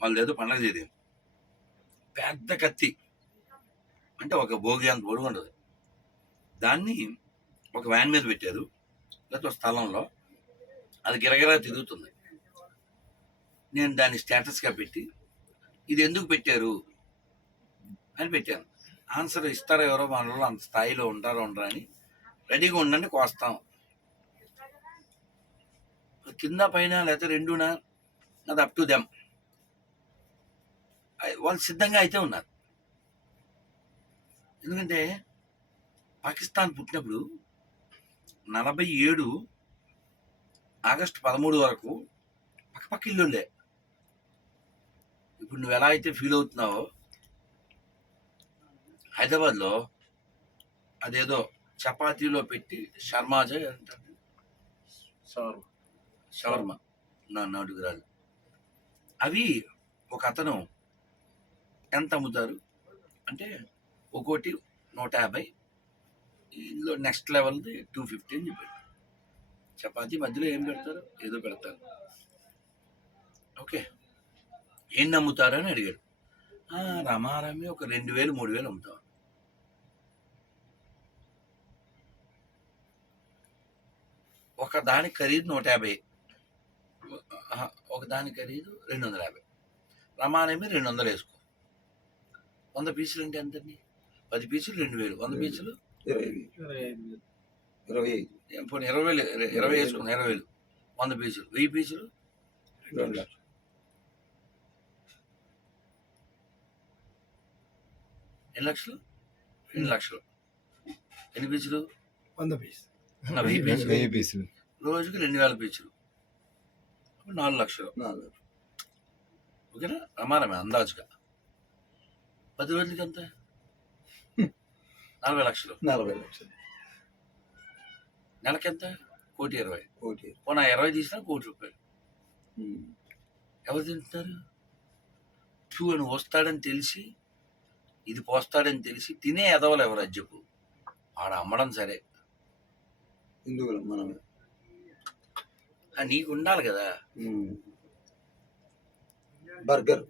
వాళ్ళేదో పండగ చేది పెద్ద కత్తి అంటే ఒక భోగి అంత పొడుగు ఉండదు, దాన్ని ఒక వ్యాన్ మీద పెట్టారు, లేకపోతే ఒక స్థలంలో అది గిరగిరా తిరుగుతుంది. నేను దాన్ని స్టేటస్గా పెట్టి ఇది ఎందుకు పెట్టారు అని పెట్టాను. ఆన్సర్ ఇస్తారో ఎవరో మనలో అంత స్థాయిలో ఉండరో అని రెడీగా ఉండండి కోస్తాం. కింద పైన లేకపోతే రెండునా, అది అప్ టు దెమ్. వాళ్ళు సిద్ధంగా అయితే ఉన్నారు. ఎందుకంటే పాకిస్తాన్ పుట్టినప్పుడు 47 ఆగస్టు 13 వరకు పక్కపక్క ఇల్లుండే. ఇప్పుడు నువ్వు ఎలా అయితే ఫీల్ అవుతున్నావో, హైదరాబాద్లో అదేదో చపాతీలో పెట్టి షర్మాజా అంటారు, షవర్మా నా నాటుకు రాదు, అవి ఒక అతను ఎంత అమ్ముతారు అంటే ఒక్కోటి 150, ఇందులో నెక్స్ట్ లెవెల్ది 250 అని చెప్పాడు. చపాతీ మధ్యలో ఏం పెడతారు, ఏదో పెడతారు. ఓకే, ఏం నమ్ముతారు అని అడిగాడు. రమారమి ఒక 2000 3000 అమ్ముతాం. ఒక దాని ఖరీదు 150, ఒక దాని ఖరీదు 250. రమారమి 200 వేసుకో. 100 పీసులు అంటే ఎంతండి? 10 పీసులు 2000, 100 పీసులు 25. పోనీ 20 వేసుకుని 20,000, 100 పీసులు 1000 పీసులు 2 లక్షలు. ఎన్ని లక్షలు? 2 లక్షలు. ఎన్ని పీసులు? 100 పీసులు. 1000 పీసులు. రోజుకి 2000 పీసులు, 4 లక్షలు. ఓకేనా? రమారమే అందాజుగా 10 రోజులకి ఎంత? 40 లక్షలు. 40 లక్షలు. నెలకెంత? 1,20,00,000. కోటి. పోనా 20 తీసినా ₹1,00,00,000. ఎవరు తింటున్నారు? అని వస్తాడని తెలిసి, ఇది పోస్తాడని తెలిసి తినే ఎదవలు ఎవరు అది చెప్పు? ఆడ అమ్మడం సరే, ఎందుకు మనమే నీకు ఉండాలి కదా. బర్గర్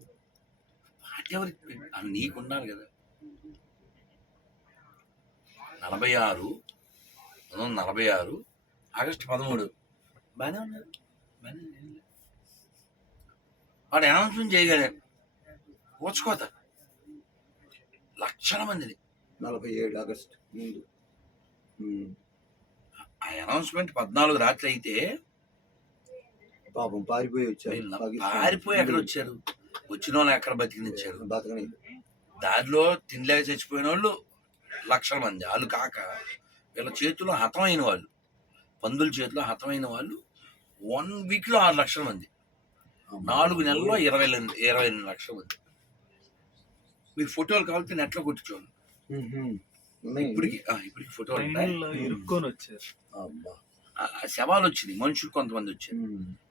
వాటెవరికి నీకు ఉండాలి కదా. 1946 ఆగస్టు 13 బాగానే ఉన్నారు. వాడు అనౌన్స్మెంట్ చేయగలిగాడు. ఓచుకోత లక్షల మందిని. 47 ఆగస్టు ముందు ఆ అనౌన్స్మెంట్ 14 రాత్రి అయితే పాపం పారిపోయి వచ్చారు. పారిపోయి ఎక్కడ వచ్చారు? వచ్చిన వాళ్ళు ఎక్కడ బతికినిచ్చారు? బతకని దారిలో తినలేక చచ్చిపోయిన వాళ్ళు లక్షల మంది. వాళ్ళు కాక వీళ్ళ చేతిలో హతమైన వాళ్ళు, పందుల చేతిలో హతమైన వాళ్ళు 1 వీక్లో 6 లక్షల మంది, 4 నెలల్లో 22 లక్షల మంది. మీకు ఫోటోలు కావాలంటే నెట్లో కొట్టించోండి. ఇప్పటికి ఫోటోలు వచ్చారు. శవాలు వచ్చినాయి, మనుషులు కొంతమంది వచ్చారు.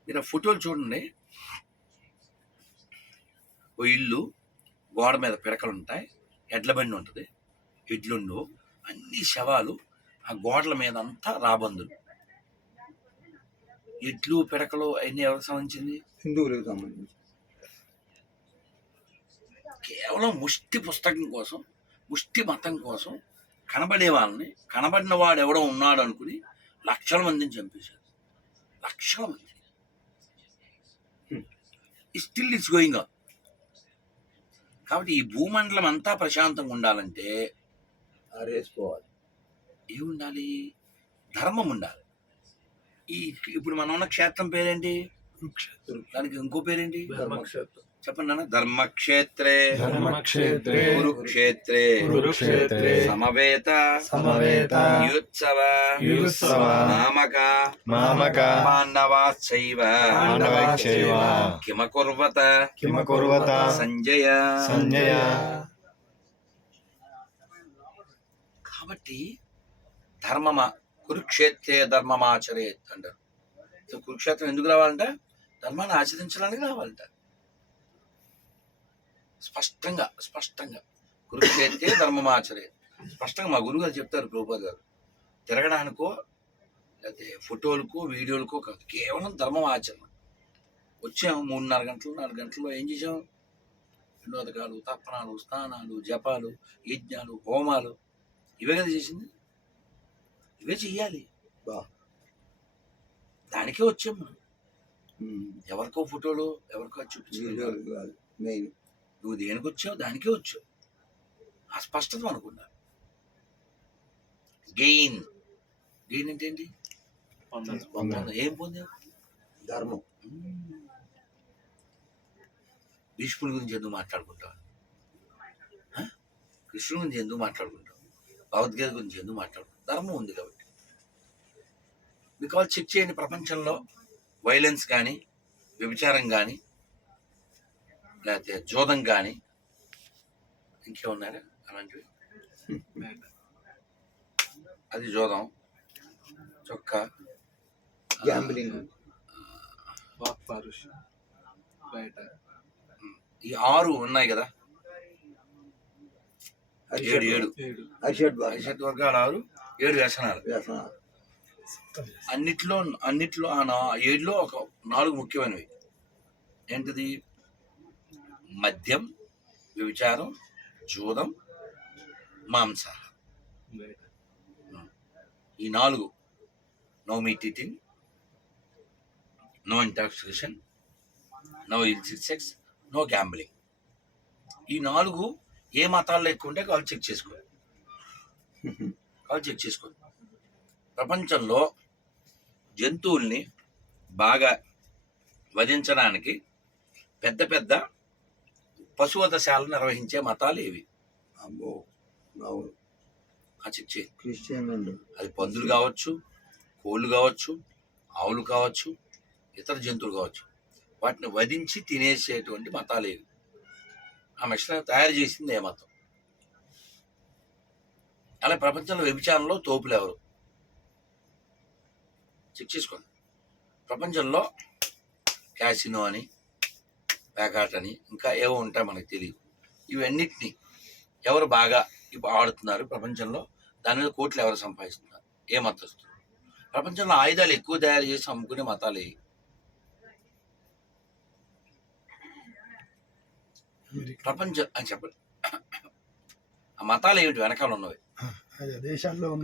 మీరు ఆ ఫోటోలు చూడండి. ఓ ఇల్లు, గోడ మీద పిడకలు ఉంటాయి, ఎడ్ల బండి ఉంటుంది, ఎడ్లుండు, అన్ని శవాలు, ఆ గోడల మీద అంతా రాబందులు. ఎడ్లు పిడకలు అవన్నీ ఎవరికి సంబంధించింది? హిందువులకు సంబంధించి. కేవలం ముష్టి పుస్తకం కోసం, ముష్టి మతం కోసం కనబడే వాళ్ళని, కనబడిన వాడు ఎవడో ఉన్నాడు అనుకుని లక్షల మందిని చంపేశారు. లక్షల మంది. Still it's going on. కాబట్టి ఈ భూమండలం అంతా ప్రశాంతంగా ఉండాలంటే ఆరేసుకోవాలి. ఏముండాలి? ధర్మం ఉండాలి. ఇప్పుడు మనం ఉన్న క్షేత్రం పేరేంటి? దానికి ఇంకో పేరేంటి? ధర్మక్షేత్రం. చెప్పండి నాన్న. ధర్మక్షేత్రే ధర్మక్షేత్రే కురుక్షేత్రే కురుక్షేత్రే సమవేత సమవేత యుత్సవ యుత్సవ మామక మామక పాండవాశ్చైవ పాండవైశ్చైవ కిమకుర్వత కిమకుర్వత సంజయ సంజయ. కాబట్టి ధర్మమా కురుక్షేత్రే ధర్మమాచరేత్ అంటారు. కురుక్షేత్రం ఎందుకు రావాలంట? ధర్మాన్ని ఆచరించడానికి రావాలంట. స్పష్టంగా కురుక్షేత్రే ధర్మమాచరేత్ స్పష్టంగా మా గురువు గారు చెప్తారు. ప్రభుపాద్ గారు తిరగడానికో లేకపోతే ఫోటోలకో వీడియోలకో కాదు, కేవలం ధర్మం ఆచరణ. ఓ వచ్చాము 3:30 గంటలు 4 గంటల్లో ఏం చేసాం? వినోదకాలు, తర్పణాలు, స్నానాలు, జపాలు, యజ్ఞాలు, హోమాలు, ఇవే కదా చేసింది. ఇవే చెయ్యాలి. బా. దానికే వచ్చాం మనం. ఎవరికో ఫోటోలు, ఎవరికో చూపించు. వీడియోలు కాదు మెయిన్. నువ్వు దేనికి వచ్చావు? దానికే వచ్చావు. ఆ స్పష్టత అనుకున్నా. గెయిన్ అంటే ఏంటి? ఏం పొందావు? ధర్మం. భీష్ముడి గురించి ఎందుకు మాట్లాడుకుంటావు? కృష్ణుడి గురించి ఎందుకు మాట్లాడుకుంటావు? భగవద్గీత గురించి ఎందుకు మాట్లాడుకుంటావు? ధర్మం ఉంది కాబట్టి. బికాజ్ చెక్ చేయండి, ప్రపంచంలో వైలెన్స్ కానీ, వ్యభిచారం కానీ, లేకపోతే జోదం కానీ, ఇంకేమున్నారా అలాంటివి? అది జోదం, చొక్కా, గ్యాంబ్లింగ్, ఈ 6 ఉన్నాయి కదా. 7 అరిషడ్ వర్గాలు 6, 7 వ్యసనాలు. అన్నిట్లో ఆ 7లో ఒక 4 ముఖ్యమైనవి. ఏంటిది? మద్యం, వ్యభిచారం, జూదం, మాంసాహారం. ఈ 4. No meat eating, no intoxication, no illicit sex, no gambling. ఈ 4 ఏ మతాల్లో ఎక్కువ ఉంటే వాళ్ళు చెక్ చేసుకోవాలి. ప్రపంచంలో జంతువుల్ని బాగా వధించడానికి పెద్ద పెద్ద పశువధశాలను నిర్వహించే మతాలు ఏవి? అమ్మో, అవును. చెక్ చేయి. క్రిస్టియన్ అది పందులు కావచ్చు, కోళ్ళు కావచ్చు, ఆవులు కావచ్చు, ఇతర జంతువులు కావచ్చు. వాటిని వధించి తినేసేటువంటి మతాలు ఏవి? ఆ మిషన్ తయారు చేసింది ఏ మతం? అలా ప్రపంచంలో వ్యభిచారంలో తోపులు ఎవరు? చెక్ చేసుకోండి. ప్రపంచంలో క్యాసినో అని, ప్యాకాట్ అని, ఇంకా ఏవో ఉంటాయి మనకు తెలియదు. ఇవన్నిటినీ ఎవరు బాగా ఇప్పుడు ఆడుతున్నారు ప్రపంచంలో? దాని మీద కోట్లు ఎవరు సంపాదిస్తున్నారు? ఏ మతస్థులు? ప్రపంచంలో ఆయుధాలు ఎక్కువ తయారు చేసి అమ్ముకునే మతాలు ఏవి? ప్రపంచం అని చెప్పండి. ఆ మతాలు ఏమిటి వెనకాల ఉన్నవి?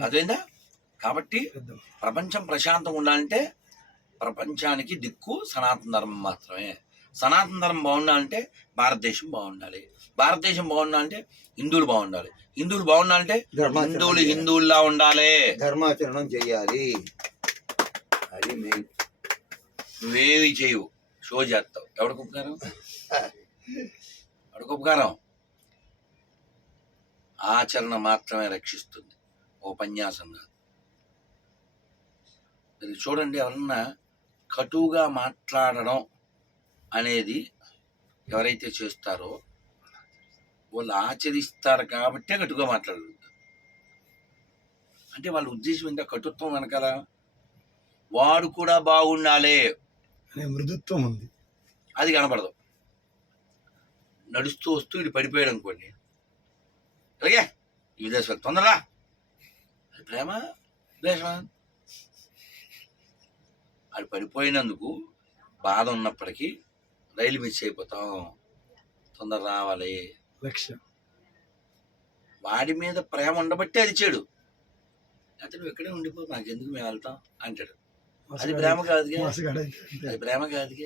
అదేందా? కాబట్టి ప్రపంచం ప్రశాంతంగా ఉండాలంటే ప్రపంచానికి దిక్కు సనాతన ధర్మం మాత్రమే. సనాతన ధర్మం బాగుండాలంటే భారతదేశం బాగుండాలి. భారతదేశం బాగుండాలంటే హిందువులు బాగుండాలి. హిందువులు బాగుండాలంటే హిందువుల్లా ఉండాలి. ధర్మాచరణం చెయ్యాలి. అది మెయిన్. నువ్వేమి చేయవు, షో చేస్తావు. ఎవరికి ఉపకారం? ఆచరణ మాత్రమే రక్షిస్తుంది, ఉపన్యాసం కాదు. ఇది చూడండి, ఎవరన్నా కటువుగా మాట్లాడడం అనేది ఎవరైతే చేస్తారో వాళ్ళు ఆచరిస్తారు కాబట్టే కటుగా మాట్లాడగలుగుతారు. అంటే వాళ్ళ ఉద్దేశం ఏంటో కటుత్వం వెనకాల వాడు కూడా బాగుండాలి అనే మృదుత్వం ఉంది. అది కనపడదు. నడుస్తూ వస్తూ ఇది పడిపోయాడు అనుకోండి, అలాగే ఈ విదేశం తొందరగా, అది ప్రేమ ద్వేషమా? అది పడిపోయినందుకు బాధ ఉన్నప్పటికీ రైలు మిస్ అయిపోతాం, తొందర రావాలి లక్ష్యం. వాడి మీద ప్రేమ ఉండబట్టే అది చెడు. అయితే నువ్వు ఎక్కడే ఉండిపో, నాకు ఎందుకు మేము వెళ్తాం అంటాడు. అది ప్రేమ కాదుగా. అది ప్రేమ కాదుగా.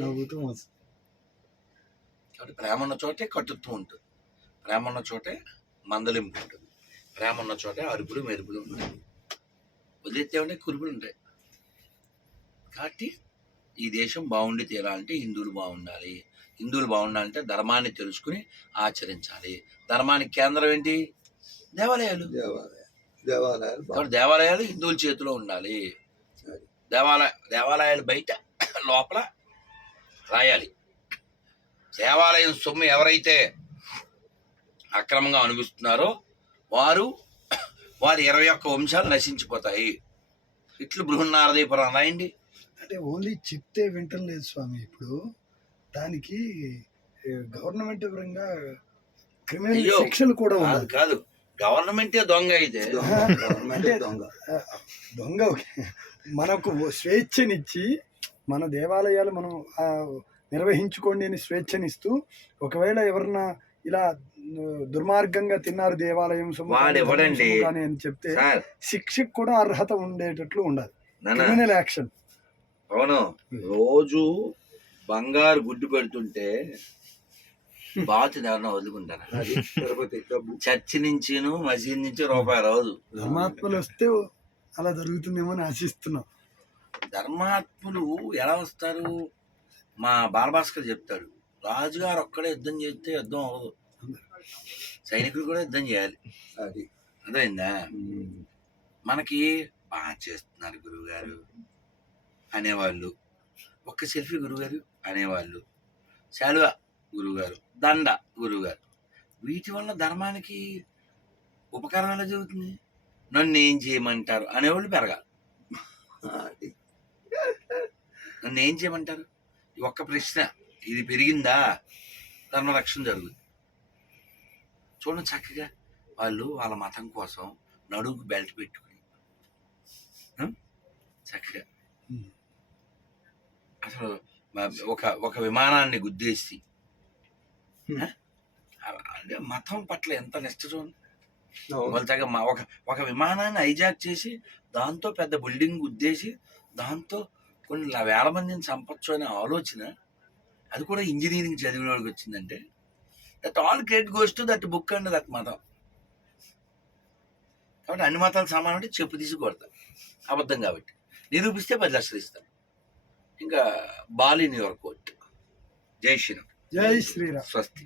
కాబట్టి ప్రేమ ఉన్న చోటే కటుత్వం ఉంటుంది. ప్రేమ ఉన్న చోటే మందలింపు ఉంటుంది. ప్రేమ ఉన్న చోటే అరుపులు మెరుపులు ఉంటాయి. వదిలేస్తే ఉంటే కురుపులు ఉంటాయి. కాబట్టి ఈ దేశం బాగుండి తీరాలంటే హిందువులు బాగుండాలి. హిందువులు బాగుండాలంటే ధర్మాన్ని తెలుసుకుని ఆచరించాలి. ధర్మానికి కేంద్రం ఏంటి? దేవాలయాలు. కాబట్టి దేవాలయాలు హిందువుల చేతిలో ఉండాలి. దేవాలయాలు బయట లోపల రాయాలి. దేవాలయం సొమ్ము ఎవరైతే అక్రమంగా అనుభవిస్తున్నారో వారి 21 వంశాలు నశించిపోతాయి. ఇట్లు బృహన్నారదీపురం రాయండి. అంటే ఓన్లీ చెప్తే వింటం లేదు స్వామి. ఇప్పుడు దానికి గవర్నమెంట్ పరంగా క్రిమినల్ శిక్షలు కూడా ఉన్నాయి. కాదు, గవర్నమెంటే దొంగ అయితే దొంగ మనకు స్వేచ్ఛనిచ్చి మన దేవాలయాలు మనం నిర్వహించుకోండి అని స్వేచ్ఛనిస్తూ, ఒకవేళ ఎవరన్నా ఇలా దుర్మార్గంగా తిన్నారు దేవాలయం సొమ్ము వాడు కానీ, ఎవడండి? ధర్మం సొమ్ము కానీ అని చెప్తే సార్ శిక్షకు కూడా అర్హత ఉండేటట్లు ఉండాలి. నాన్న క్రిమినల్ యాక్షన్. అవును, రోజు బంగారు గుడ్డు పెడుతుంటే బాతుని ఎవరన్నా వదులుకుంటారా? అది తిరుపతి డబ్బు. చర్చి నుంచి మసీద్ నుంచి రూపాయి రాదు. ధర్మాత్మలు వస్తే అలా జరుగుతుందేమో అని ఆశిస్తున్నాం. ధర్మాత్ములు ఎలా వస్తారు? మా బాలభాస్కర్ చెప్తాడు, రాజుగారు ఒక్కడే యుద్ధం చేస్తే యుద్ధం అవ్వదు, సైనికులు కూడా యుద్ధం చేయాలి. అది అర్థమైందా? ఉమ్. మనకి బాగా చేస్తున్నారు గురువుగారు అనేవాళ్ళు, ఒక్క సెల్ఫీ గురువుగారు అనేవాళ్ళు, శాలువా గురువుగారు, దండ గురువుగారు. వీటి వల్ల ధర్మానికి ఉపకారం ఎలా జరుగుతుంది? నన్ను ఏం చేయమంటారు అనేవాళ్ళు పెరగాలి. అది నన్ను ఏం చేయమంటారు? ఈ ఒక్క ప్రశ్న ఇది పెరిగిందా ధర్మరక్షణ జరుగుతుంది. చూడండి చక్కగా వాళ్ళు వాళ్ళ మతం కోసం నడువుకు బెల్ట్ పెట్టుకుని చక్కగా అసలు ఒక విమానాన్ని గుద్దేసి అంటే మతం పట్ల ఎంత నిష్ట చూడండి. అవును. వాళ్ళ దగ్గర ఒక విమానాన్ని హైజాక్ చేసి దాంతో పెద్ద బిల్డింగ్ గుద్దేసి దాంతో కొన్ని వేల మందిని చంపొచ్చు అనే ఆలోచన, అది కూడా ఇంజనీరింగ్ చదివిన వాడికి వచ్చిందంటే that all credit goes to that book and that మతం. కాబట్టి అన్ని మతాలు సమానం అంటే చెప్పు తీసి కొడతారు, అబద్ధం కాబట్టి. నిరూపిస్తే 10 లక్షలు ఇస్తాం. ఇంకా బాల్ ఇన్ యువర్ కోర్ట్. జై శ్రీరామ్. జై శ్రీరామ్. స్వస్తి.